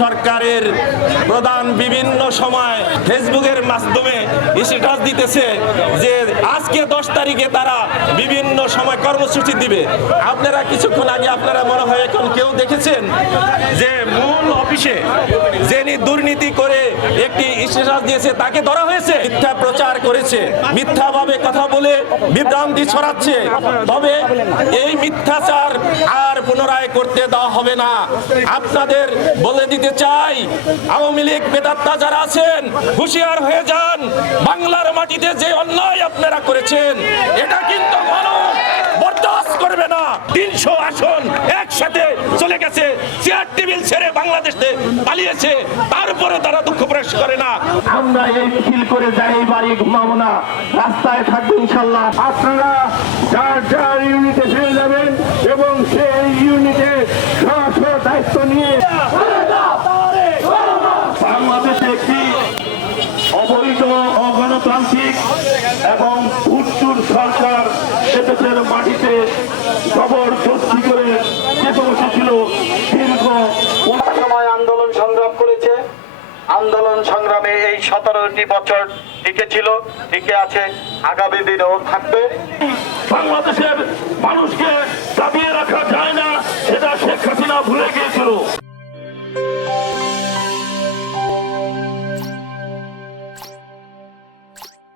সরকারের প্রধান বিভিন্ন সময় ফেসবুকের মাধ্যমে স্ট্যাটাস দিতেছে যে আজকে দশ তারিখে তারা বিভিন্ন সময় কর্মসূচি দিবে। আপনারা কিছুক্ষণ আগে আপনারা মনে হয় এখন কেউ দেখেছেন যে মূল অফিসে যিনি দুর্নীতি করে একটি স্ট্যাটাস দিয়েছে, তাকে ধরা হয়েছে। মিথ্যা প্রচার করেছে, মিথ্যাভাবে কথা বলে বিভ্রান্তি ছড়াচ্ছে। তবে এই মিথ্যাচার আর পুনরায় করতে দেওয়া হবে না। আপনাদের বলে দিতে চাই, আওয়ামী লীগ বেদাত্তা যারা আছেন, হুঁশিয়ার হয়ে যান। বাংলার মাটিতে যে অন্যায় আপনারা করেছেন, এটা কিন্তু মানুষ বরদাস্ত করবে না। তিনশো আসন একসাথে চলে গেছে, চেয়ার টেবিল ছেড়ে বাংলাদেশে পালিয়েছে তারপরে তারা দুঃখ প্রকাশ করে না। আমরা এই মিছিল করে যাই, বাড়ি ঘুমাবো না। রাস্তায় থাকব ইনশাল্লাহ। আপনারা যার যার ইউনিটে ফিরে যাবেন এবং সেই ইউনিটে স্ব দায়িত্ব নিয়ে বাংলাদেশে একটি অবৈধ অগণতান্ত্রিক এবং উচ্চুর সরকার এদেশের মাটিতে খবর জবরদস্তি করে চেপে বসেছিল দীর্ঘ সময় আন্দোলন সংগ্রাম করেছে। আন্দোলন সংগ্রামে এই সতেরোটি বছর টিকে ছিল, টিকে আছে, আগামী দিনেও থাকবে। বাংলাদেশের মানুষকে দাবিয়ে রাখা যায় না, সেটা শেখ হাসিনা ভুলে গিয়েছিল।